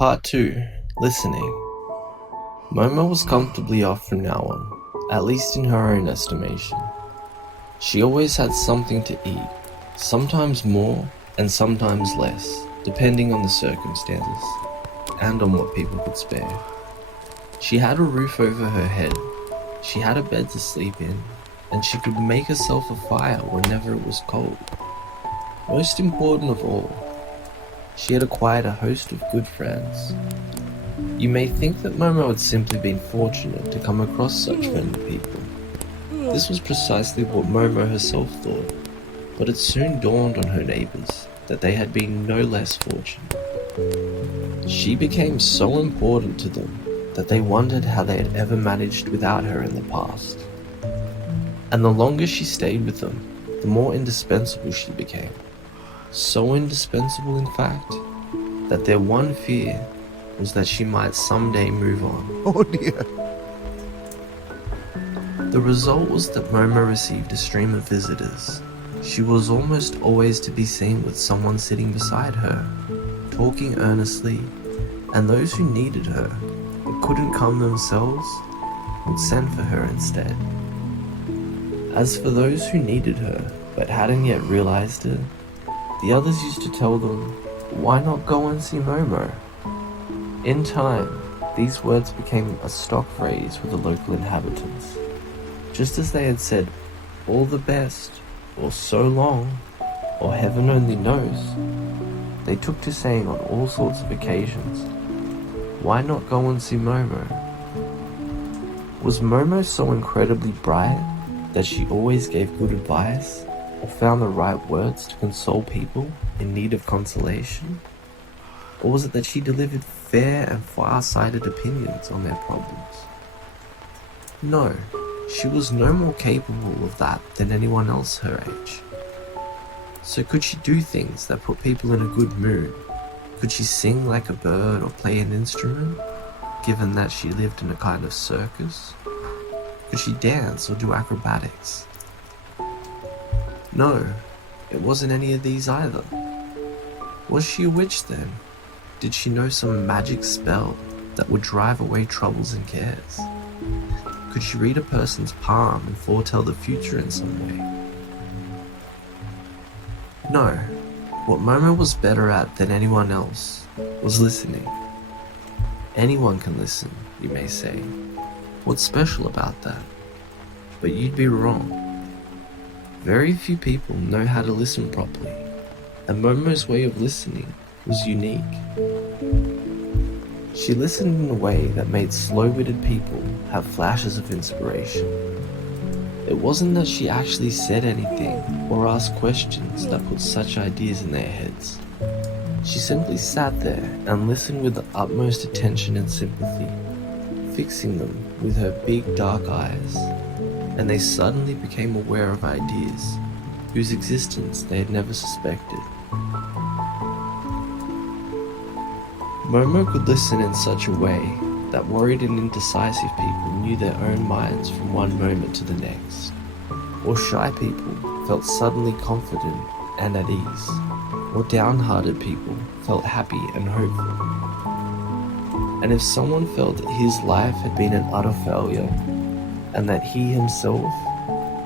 Part 2. Listening. Momo was comfortably off from now on, at least in her own estimation. She always had something to eat, sometimes more and sometimes less, depending on the circumstances, and on what people could spare. She had a roof over her head, she had a bed to sleep in, and she could make herself a fire whenever it was cold. Most important of all, she had acquired a host of good friends. You may think that Momo had simply been fortunate to come across such friendly people. This was precisely what Momo herself thought, but it soon dawned on her neighbors that they had been no less fortunate. She became so important to them that they wondered how they had ever managed without her in the past. And the longer she stayed with them, the more indispensable she became. So indispensable, in fact, that their one fear was that she might someday move on. Oh dear. The result was that Momo received a stream of visitors. She was almost always to be seen with someone sitting beside her, talking earnestly, and those who needed her but couldn't come themselves would send for her instead. As for those who needed her but hadn't yet realized it, the others used to tell them, "Why not go and see Momo?" In time, these words became a stock phrase with the local inhabitants. Just as they had said, "All the best," or "So long," or "Heaven only knows," they took to saying on all sorts of occasions, "Why not go and see Momo?" Was Momo so incredibly bright that she always gave good advice, or found the right words to console people in need of consolation? Or was it that she delivered fair and far-sighted opinions on their problems? No, she was no more capable of that than anyone else her age. So could she do things that put people in a good mood? Could she sing like a bird or play an instrument, given that she lived in a kind of circus? Could she dance or do acrobatics? No, it wasn't any of these either. Was she a witch then? Did she know some magic spell that would drive away troubles and cares? Could she read a person's palm and foretell the future in some way? No, what Momo was better at than anyone else was listening. Anyone can listen, you may say. What's special about that? But you'd be wrong. Very few people know how to listen properly, and Momo's way of listening was unique. She listened in a way that made slow-witted people have flashes of inspiration. It wasn't that she actually said anything or asked questions that put such ideas in their heads. She simply sat there and listened with the utmost attention and sympathy, fixing them with her big dark eyes, and they suddenly became aware of ideas whose existence they had never suspected. Momo could listen in such a way that worried and indecisive people knew their own minds from one moment to the next, or shy people felt suddenly confident and at ease, or downhearted people felt happy and hopeful. And if someone felt that his life had been an utter failure, and that he himself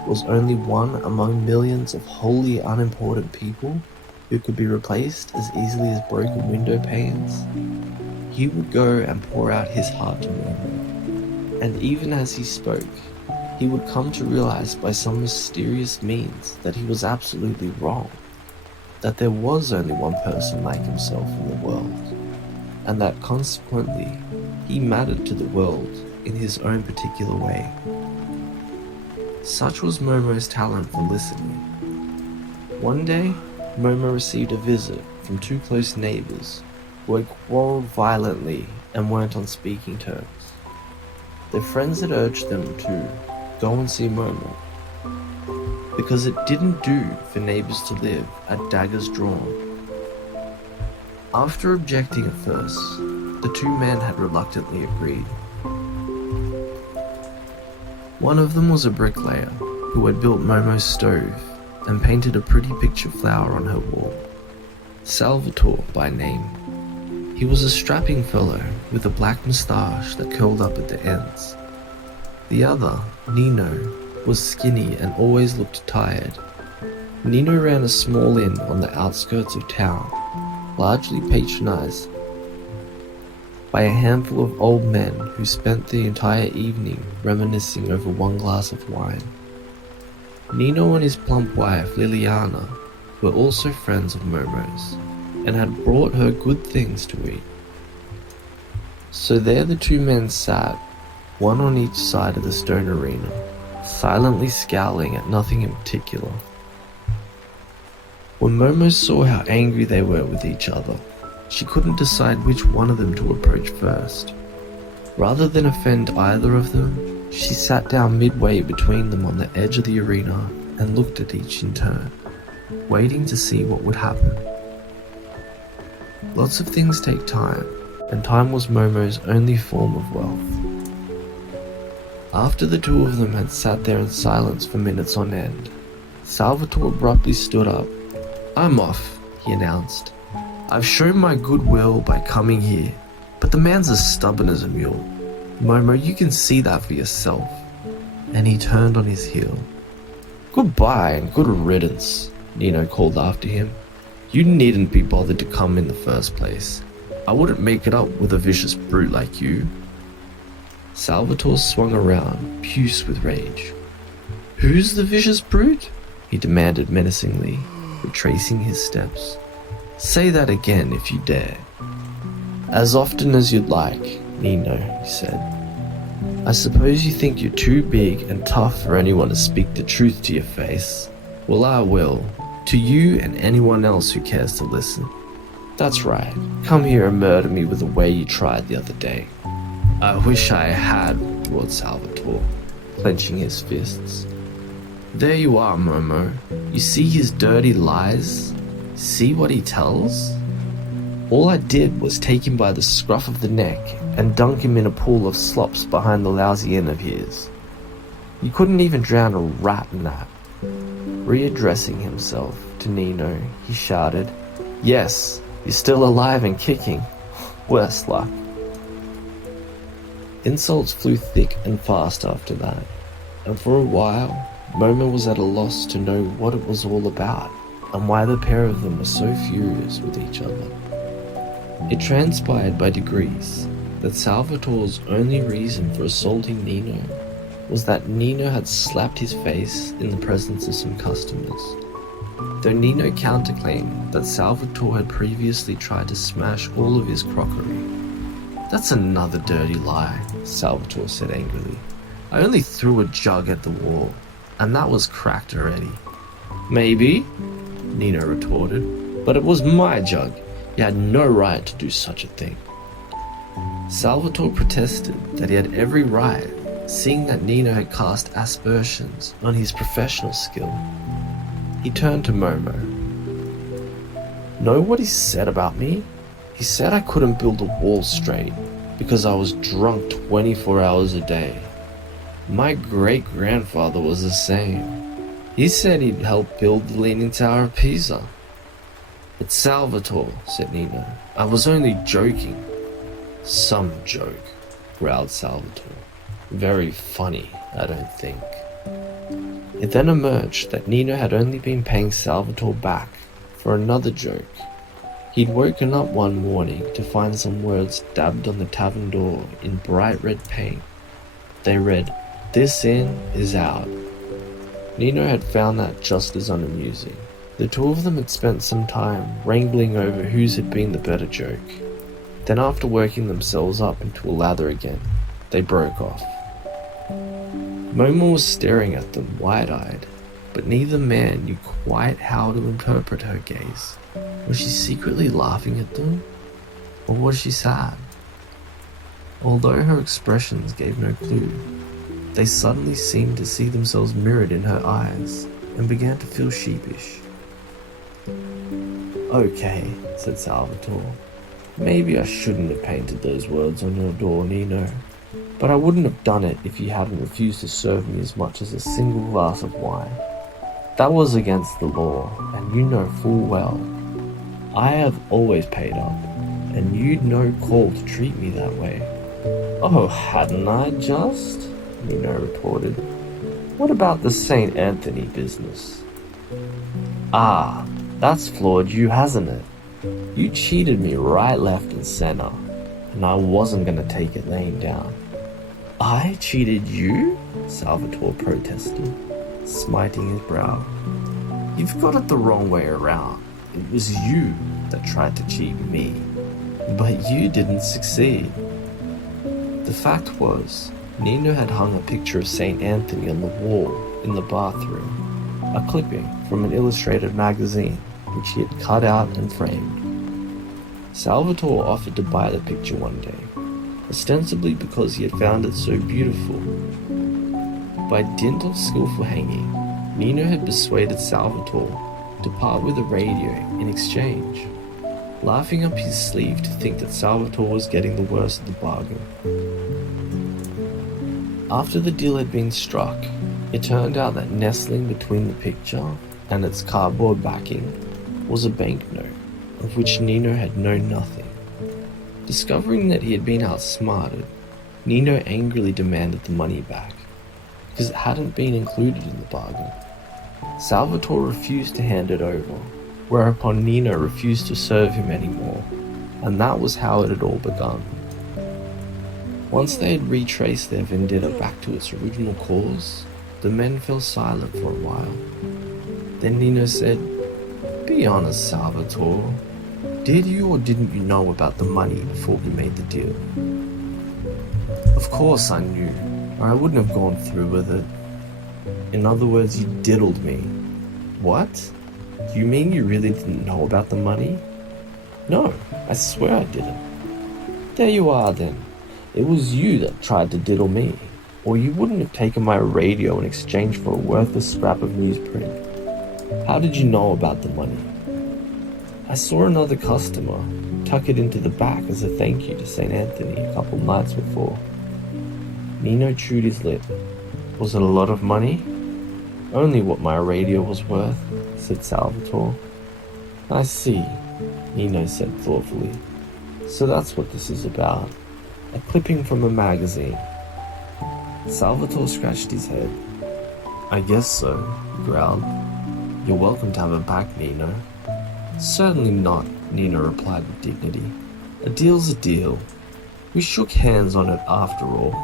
was only one among millions of wholly unimportant people who could be replaced as easily as broken window panes, he would go and pour out his heart to Momo. And even as he spoke, he would come to realize by some mysterious means that he was absolutely wrong, that there was only one person like himself in the world, and that consequently he mattered to the world in his own particular way. Such was Momo's talent for listening. One day, Momo received a visit from two close neighbors who had quarreled violently and weren't on speaking terms. Their friends had urged them to go and see Momo, because it didn't do for neighbors to live at daggers drawn. After objecting at first, the two men had reluctantly agreed. One of them was a bricklayer who had built Momo's stove and painted a pretty picture flower on her wall, Salvatore by name. He was a strapping fellow with a black moustache that curled up at the ends. The other, Nino, was skinny and always looked tired. Nino ran a small inn on the outskirts of town, largely patronized by a handful of old men who spent the entire evening reminiscing over one glass of wine. Nino and his plump wife Liliana were also friends of Momo's and had brought her good things to eat. So there the two men sat, one on each side of the stone arena, silently scowling at nothing in particular. When Momo saw how angry they were with each other, she couldn't decide which one of them to approach first. Rather than offend either of them, she sat down midway between them on the edge of the arena and looked at each in turn, waiting to see what would happen. Lots of things take time, and time was Momo's only form of wealth. After the two of them had sat there in silence for minutes on end, Salvatore abruptly stood up. "I'm off," he announced. "I've shown my goodwill by coming here, but the man's as stubborn as a mule. Momo, you can see that for yourself." And he turned on his heel. "Goodbye and good riddance," Nino called after him. "You needn't be bothered to come in the first place. I wouldn't make it up with a vicious brute like you." Salvatore swung around, puce with rage. "Who's the vicious brute?" he demanded menacingly, retracing his steps. "Say that again if you dare." "As often as you'd like, Nino," he said. "I suppose you think you're too big and tough for anyone to speak the truth to your face. Well, I will, to you and anyone else who cares to listen. That's right, come here and murder me with the way you tried the other day." "I wish I had," roared Salvatore, clenching his fists. "There you are, Momo. You see his dirty lies? See what he tells? All I did was take him by the scruff of the neck and dunk him in a pool of slops behind the lousy inn of his. You couldn't even drown a rat in that." Readdressing himself to Nino, he shouted, "Yes, you're still alive and kicking. Worse luck." Insults flew thick and fast after that, and for a while, Momo was at a loss to know what it was all about and why the pair of them were so furious with each other. It transpired by degrees that Salvatore's only reason for assaulting Nino was that Nino had slapped his face in the presence of some customers. Though Nino counterclaimed that Salvatore had previously tried to smash all of his crockery. "That's another dirty lie," Salvatore said angrily. "I only threw a jug at the wall, and that was cracked already." "Maybe," Nino retorted, "but it was my jug. You had no right to do such a thing." Salvatore protested that he had every right, seeing that Nino had cast aspersions on his professional skill. He turned to Momo. "Know what he said about me? He said I couldn't build a wall straight because I was drunk 24 hours a day. My great-grandfather was the same. He said he'd help build the Leaning Tower of Pisa." "But Salvatore," said Nino, "I was only joking." "Some joke," growled Salvatore. "Very funny, I don't think." It then emerged that Nino had only been paying Salvatore back for another joke. He'd woken up one morning to find some words dabbed on the tavern door in bright red paint. They read, "This inn is out." Nino had found that just as unamusing. The two of them had spent some time wrangling over whose had been the better joke. Then after working themselves up into a lather again, they broke off. Momo was staring at them wide-eyed, but neither man knew quite how to interpret her gaze. Was she secretly laughing at them? Or was she sad? Although her expressions gave no clue, they suddenly seemed to see themselves mirrored in her eyes and began to feel sheepish. "Okay," said Salvatore. "Maybe I shouldn't have painted those words on your door, Nino. But I wouldn't have done it if you hadn't refused to serve me as much as a single glass of wine. That was against the law, and you know full well. I have always paid up, and you'd no call to treat me that way." "Oh, hadn't I just?" Nino retorted. "What about the St. Anthony business?" "Ah, that's floored you, hasn't it? You cheated me right, left, and center, and I wasn't gonna take it laying down." "I cheated you?" Salvatore protested, smiting his brow. "You've got it the wrong way around. It was you that tried to cheat me, but you didn't succeed." The fact was, Nino had hung a picture of St. Anthony on the wall in the bathroom, a clipping from an illustrated magazine which he had cut out and framed. Salvatore offered to buy the picture one day, ostensibly because he had found it so beautiful. By dint of skillful hanging, Nino had persuaded Salvatore to part with a radio in exchange, laughing up his sleeve to think that Salvatore was getting the worst of the bargain. After the deal had been struck, it turned out that nestling between the picture and its cardboard backing was a banknote of which Nino had known nothing. Discovering that he had been outsmarted, Nino angrily demanded the money back, because it hadn't been included in the bargain. Salvatore refused to hand it over, whereupon Nino refused to serve him anymore, and that was how it had all begun. Once they had retraced their vendetta back to its original cause, the men fell silent for a while. Then Nino said, "Be honest, Salvatore. Did you or didn't you know about the money before we made the deal?" "Of course I knew, or I wouldn't have gone through with it." "In other words, you diddled me." "What? You mean you really didn't know about the money?" "No, I swear I didn't." "There you are then. It was you that tried to diddle me, or you wouldn't have taken my radio in exchange for a worthless scrap of newsprint. How did you know about the money?" "I saw another customer tuck it into the back as a thank you to St. Anthony a couple nights before." Nino chewed his lip. "Was it a lot of money?" "Only what my radio was worth," said Salvatore. "I see," Nino said thoughtfully. "So that's what this is about. A clipping from a magazine." Salvatore scratched his head. "I guess so," he growled. "You're welcome to have it back, Nino." "Certainly not," Nino replied with dignity. "A deal's a deal. We shook hands on it after all."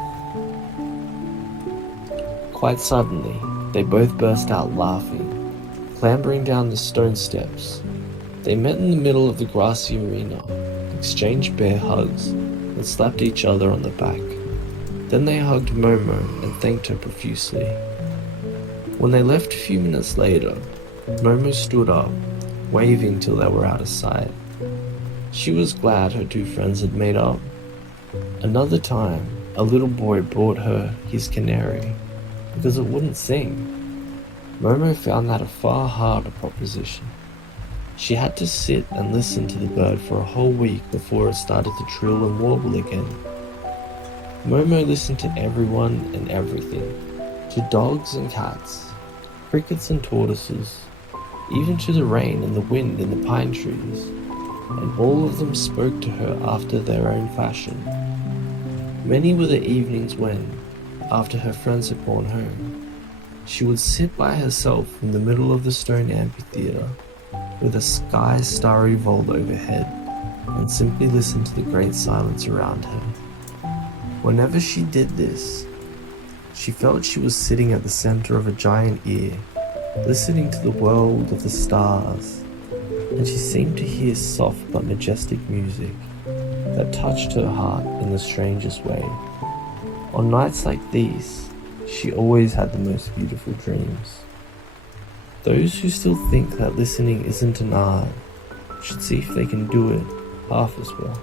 Quite suddenly, they both burst out laughing, clambering down the stone steps. They met in the middle of the grassy arena, exchanged bear hugs, and slapped each other on the back. Then they hugged Momo and thanked her profusely. When they left a few minutes later, Momo stood up, waving till they were out of sight. She was glad her two friends had made up. Another time, a little boy brought her his canary, because it wouldn't sing. Momo found that a far harder proposition. She had to sit and listen to the bird for a whole week before it started to trill and warble again. Momo listened to everyone and everything, to dogs and cats, crickets and tortoises, even to the rain and the wind in the pine trees, and all of them spoke to her after their own fashion. Many were the evenings when, after her friends had gone home, she would sit by herself in the middle of the stone amphitheater with a sky starry vault overhead and simply listen to the great silence around her. Whenever she did this, she felt she was sitting at the center of a giant ear, listening to the world of the stars, and she seemed to hear soft but majestic music that touched her heart in the strangest way. On nights like these, she always had the most beautiful dreams. Those who still think that listening isn't an art should see if they can do it half as well.